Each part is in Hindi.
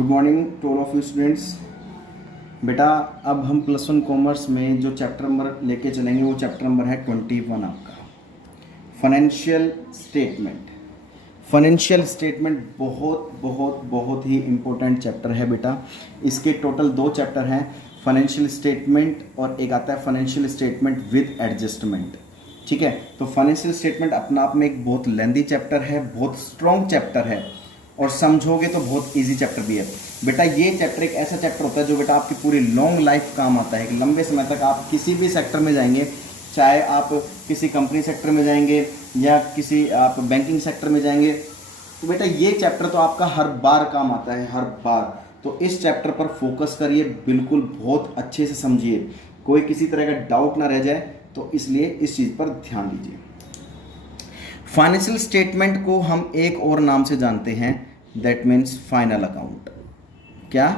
Good morning to all of you students. बेटा अब हम +1 कॉमर्स में जो चैप्टर नंबर लेके चलेंगे वो चैप्टर नंबर है 21 आपका फाइनेंशियल स्टेटमेंट। फाइनेंशियल स्टेटमेंट बहुत बहुत बहुत ही इम्पोर्टेंट चैप्टर है बेटा। इसके टोटल 2 चैप्टर हैं, फाइनेंशियल स्टेटमेंट और एक आता है फाइनेंशियल स्टेटमेंट विद एडजस्टमेंट। ठीक है, तो फाइनेंशियल स्टेटमेंट अपना आप में एक बहुत लेंदी चैप्टर है, बहुत स्ट्रॉन्ग चैप्टर है और समझोगे तो बहुत इजी चैप्टर भी है बेटा। ये चैप्टर एक ऐसा चैप्टर होता है जो बेटा आपकी पूरी लॉन्ग लाइफ काम आता है। एक लंबे समय तक आप किसी भी सेक्टर में जाएंगे, चाहे आप किसी कंपनी सेक्टर में जाएंगे या किसी आप बैंकिंग सेक्टर में जाएंगे, तो बेटा ये चैप्टर तो आपका हर बार काम आता है, हर बार। तो इस चैप्टर पर फोकस करिए, बिल्कुल बहुत अच्छे से समझिए, कोई किसी तरह का डाउट ना रह जाए, तो इसलिए इस चीज़ पर ध्यान दीजिए। फाइनेंशियल स्टेटमेंट को हम एक और नाम से जानते हैं, दैट मीन्स फाइनल अकाउंट। क्या?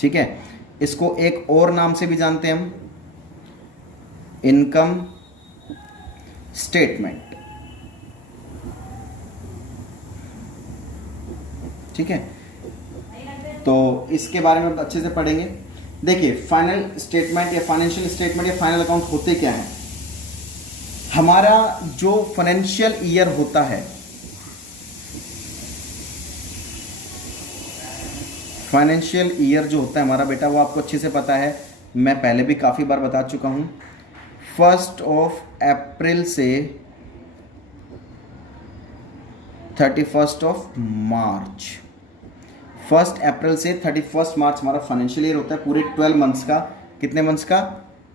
ठीक है, इसको एक और नाम से भी जानते हैं हम, इनकम स्टेटमेंट। ठीक है, तो इसके बारे में अच्छे से पढ़ेंगे। देखिए, फाइनल स्टेटमेंट या फाइनेंशियल स्टेटमेंट या फाइनल अकाउंट होते क्या हैं। हमारा जो फाइनेंशियल ईयर होता है, फाइनेंशियल ईयर जो होता है हमारा बेटा, वो आपको अच्छे से पता है, मैं पहले भी काफ़ी बार बता चुका हूं। 1 अप्रैल से 31 मार्च, 1 अप्रैल से 31 मार्च हमारा फाइनेंशियल ईयर होता है, पूरे 12 मंथ्स का। कितने मंथ्स का?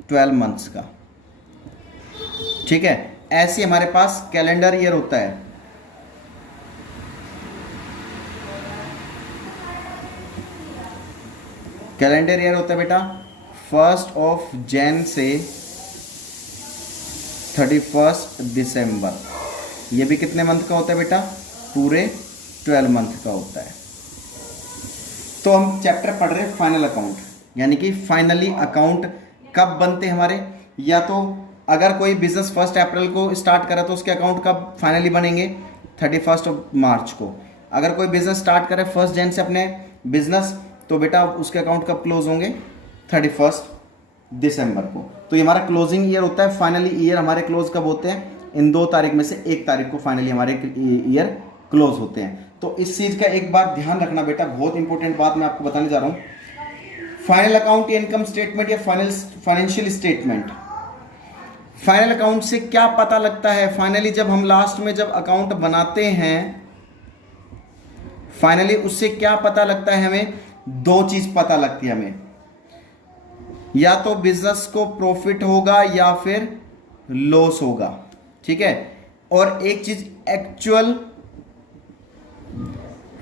12 मंथ्स का। ठीक है, ऐसे हमारे पास कैलेंडर ईयर होता है। कैलेंडर ईयर होता है बेटा 1 जनवरी से 31 दिसंबर। ये भी कितने मंथ का होता है बेटा? पूरे 12 मंथ का होता है। तो हम चैप्टर पढ़ रहे हैं फाइनल अकाउंट, यानी कि फाइनली अकाउंट कब बनते हैं हमारे। या तो अगर कोई बिजनेस 1 अप्रैल को स्टार्ट करा तो उसके अकाउंट कब फाइनली बनेंगे? 31 मार्च को। अगर कोई बिजनेस स्टार्ट करे 1 जनवरी से अपने बिजनेस, तो बेटा उसके अकाउंट कब क्लोज होंगे? 31 दिसंबर को। तो ये हमारा क्लोजिंग ईयर होता है। फाइनली ईयर हमारे क्लोज कब होते हैं? इन 2 तारीख में से 1 तारीख को फाइनली हमारे ईयर क्लोज होते हैं। तो इस चीज़ का एक बार ध्यान रखना बेटा, बहुत इंपॉर्टेंट बात मैं आपको बताने जा रहा हूँ। फाइनल अकाउंट या इनकम स्टेटमेंट या फाइनेंशियल स्टेटमेंट, फाइनल अकाउंट से क्या पता लगता है? फाइनली जब हम लास्ट में जब अकाउंट बनाते हैं, फाइनली उससे क्या पता लगता है हमें? 2 चीज पता लगती है हमें, या तो बिजनेस को प्रॉफिट होगा या फिर लॉस होगा। ठीक है, और एक चीज actual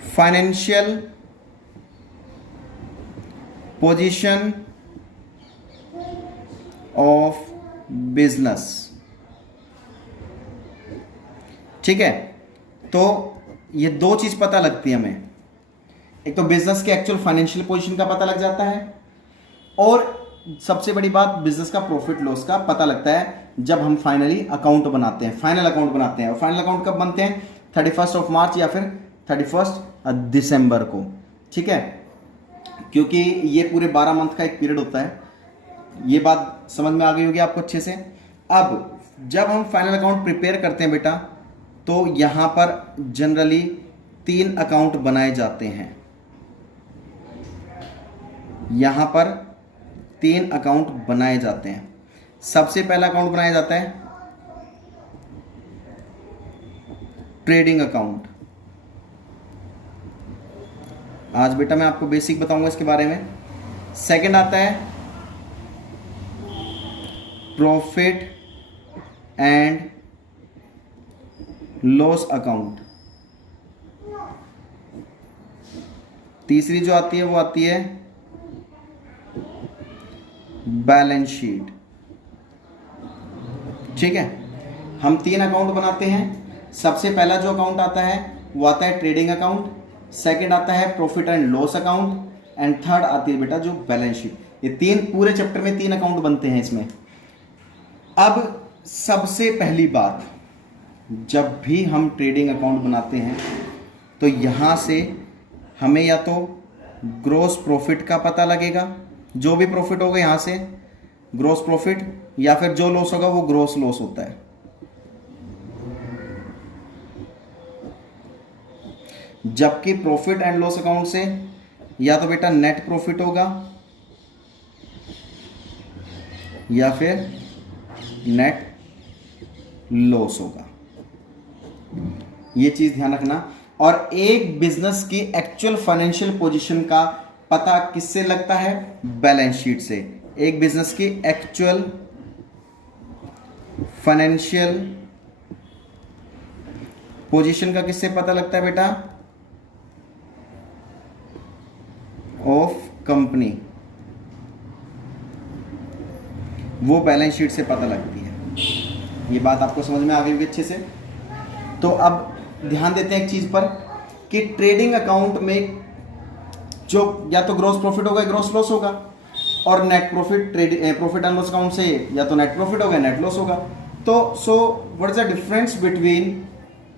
financial position of business. ठीक है, तो ये 2 चीज पता लगती है हमें। एक तो बिजनेस के एक्चुअल फाइनेंशियल पोजीशन का पता लग जाता है, और सबसे बड़ी बात बिजनेस का प्रॉफिट लॉस का पता लगता है जब हम फाइनली अकाउंट बनाते हैं, फाइनल अकाउंट बनाते हैं। और फाइनल अकाउंट कब बनते हैं? 31 मार्च या फिर 31 दिसंबर को। ठीक है, क्योंकि ये पूरे 12 मंथ का एक पीरियड होता है। ये बात समझ में आ गई होगी आपको अच्छे से। अब जब हम फाइनल अकाउंट प्रिपेयर करते हैं बेटा, तो यहां पर जनरली 3 अकाउंट बनाए जाते हैं। यहां पर 3 अकाउंट बनाए जाते हैं। सबसे पहला अकाउंट बनाया जाता है ट्रेडिंग अकाउंट। आज बेटा मैं आपको बेसिक बताऊंगा इसके बारे में। सेकंड आता है प्रॉफिट एंड लॉस अकाउंट। तीसरी जो आती है वो आती है बैलेंस शीट। ठीक है, हम 3 अकाउंट बनाते हैं। सबसे पहला जो अकाउंट आता है वो आता है ट्रेडिंग अकाउंट, सेकंड आता है profit and loss account, and third आती है बेटा जो बैलेंस शीट। ये 3 पूरे चैप्टर में 3 अकाउंट बनते हैं इसमें। अब सबसे पहली बात, जब भी हम ट्रेडिंग अकाउंट बनाते हैं तो यहाँ से हमें या तो ग्रॉस प्रॉफिट का पता लगेगा, जो भी प्रॉफिट होगा यहाँ से ग्रॉस प्रॉफिट, या फिर जो लॉस होगा वो ग्रॉस लॉस होता है। जबकि प्रॉफिट एंड लॉस अकाउंट से या तो बेटा नेट प्रॉफिट होगा या फिर नेट लॉस होगा। ये चीज ध्यान रखना। और एक बिजनेस की एक्चुअल फाइनेंशियल पोजीशन का पता किससे लगता है? बैलेंस शीट से। एक बिजनेस की एक्चुअल फाइनेंशियल पोजीशन का किससे पता लगता है बेटा? ऑफ कंपनी, वो बैलेंस शीट से पता लगती है। ये बात आपको समझ में आ गई होगी अच्छे से। तो अब ध्यान देते हैं एक चीज पर कि ट्रेडिंग अकाउंट में जो या तो ग्रॉस प्रॉफिट होगा ग्रॉस लॉस होगा, और net profit profit and loss account से या तो नेट प्रॉफिट होगा नेट लॉस होगा। तो so what is the difference between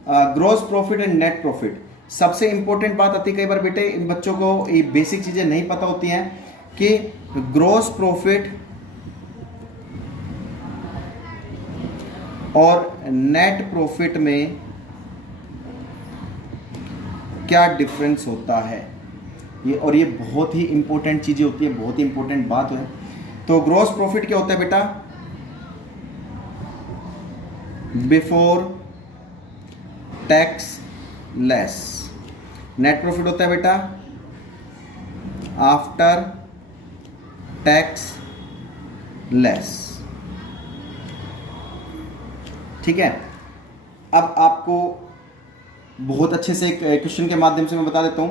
gross profit and net profit? सबसे इंपॉर्टेंट बात आती है, कई बार बेटे इन बच्चों को ये बेसिक चीजें नहीं पता होती हैं कि ग्रॉस प्रॉफिट और नेट प्रॉफिट में क्या डिफरेंस होता है। ये बहुत ही इंपॉर्टेंट चीजें होती है, बहुत ही इंपॉर्टेंट बात है। तो ग्रॉस प्रॉफिट क्या होता है बेटा? Before tax less. Net profit होता है बेटा आफ्टर टैक्स लेस। ठीक है। अब आपको बहुत अच्छे से क्वेश्चन के माध्यम से मैं बता देता हूं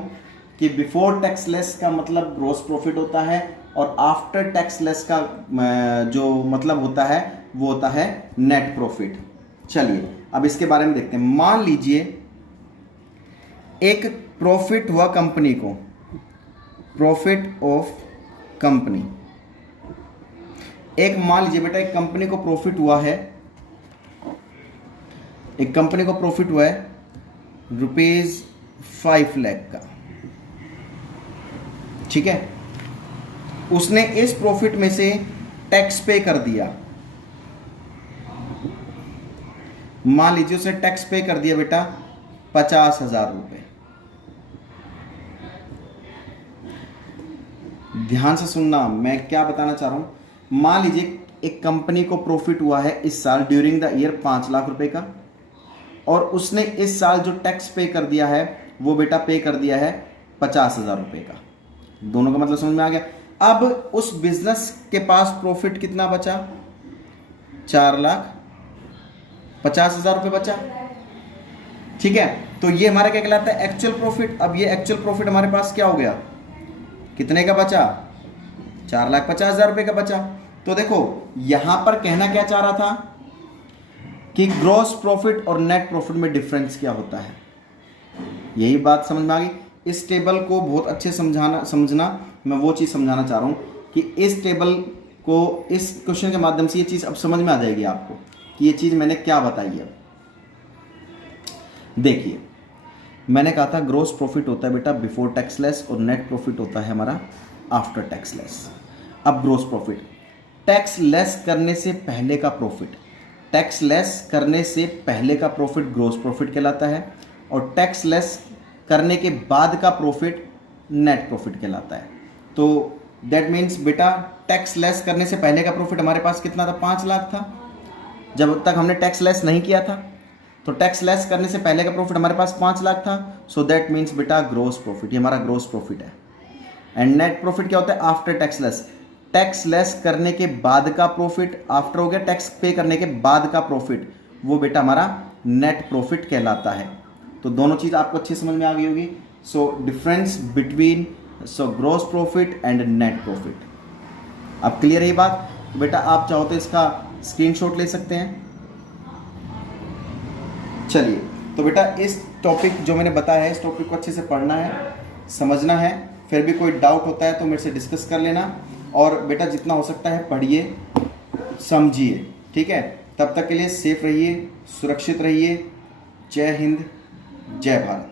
कि बिफोर टैक्स लेस का मतलब ग्रॉस प्रॉफिट होता है, और आफ्टर टैक्स लेस का जो मतलब होता है वो होता है नेट प्रॉफिट। चलिए अब इसके बारे में देखते हैं। मान लीजिए एक प्रॉफिट हुआ कंपनी को, प्रॉफिट ऑफ कंपनी। एक मान लीजिए बेटा एक कंपनी को प्रॉफिट हुआ है, एक कंपनी को प्रॉफिट हुआ है ₹5 लाख का। ठीक है। उसने इस प्रॉफिट में से टैक्स पे कर दिया। मान लीजिए उसने टैक्स पे कर दिया बेटा 50,000 रुपए। ध्यान से सुनना, मैं क्या बताना चाह रहा हूं। मान लीजिए एक कंपनी को प्रॉफिट हुआ है इस साल ड्यूरिंग द ईयर 5 लाख रुपए का, और उसने इस साल जो टैक्स पे कर दिया है वो बेटा पे कर दिया है 50,000 रुपए का। दोनों का मतलब समझ में आ गया। अब उस बिजनेस के पास प्रॉफिट कितना बचा? 4,50,000 रुपए बचा। ठीक है। तो ये हमारा क्या कहलाता है? Actual profit. अब ये एक्चुअल प्रॉफिट हमारे पास क्या हो गया? कितने का बचा? 4,50,000 रुपए का बचा। तो देखो यहां पर कहना क्या चाह रहा था कि ग्रॉस प्रॉफिट और नेट प्रॉफिट में डिफरेंस क्या होता है। यही बात समझ में आ गई। इस टेबल को बहुत अच्छे समझना, मैं वो चीज़ समझाना चाह रहा हूँ कि इस टेबल को, इस क्वेश्चन के माध्यम से ये चीज़ अब समझ में आ जाएगी आपको कि ये चीज़ मैंने क्या बताई है। देखिए मैंने कहा था ग्रॉस प्रॉफिट होता है बेटा बिफोर टैक्स लेस, और नेट प्रॉफिट होता है हमारा आफ्टर टैक्स लेस। अब ग्रॉस प्रॉफिट, टैक्स लेस करने से पहले का प्रॉफिट, टैक्स लेस करने से पहले का प्रॉफिट ग्रॉस प्रॉफिट कहलाता है, और टैक्स लेस करने के बाद का प्रॉफिट नेट प्रॉफिट कहलाता है। तो दैट मीन्स बेटा टैक्स लेस करने से पहले का प्रॉफिट हमारे पास कितना था? 5 लाख था जब तक हमने टैक्स लेस नहीं किया था। तो टैक्स लेस करने से पहले का प्रॉफिट हमारे पास 5 लाख था। सो दैट मीन्स बेटा ग्रॉस प्रॉफिट, ये हमारा ग्रॉस प्रॉफिट है। एंड नेट प्रॉफिट क्या होता है? After tax less. Tax less करने के बाद का प्रॉफिट, आफ्टर हो गया टैक्स पे करने के बाद का प्रॉफिट, वो बेटा हमारा नेट प्रॉफिट कहलाता है। तो दोनों चीज़ आपको अच्छी समझ में आ गई होगी। So difference between gross profit and net profit. अब क्लियर है ये बात? बेटा आप चाहो तो इसका स्क्रीनशॉट ले सकते हैं। चलिए तो बेटा इस टॉपिक जो मैंने बताया है, इस टॉपिक को अच्छे से पढ़ना है, समझना है। फिर भी कोई डाउट होता है तो मेरे से डिस्कस कर लेना, और बेटा जितना हो सकता है पढ़िए, समझिए। ठीक है। तब तक के लिए सेफ रहिए, सुरक्षित रहिए। जय हिंद, जय भारत।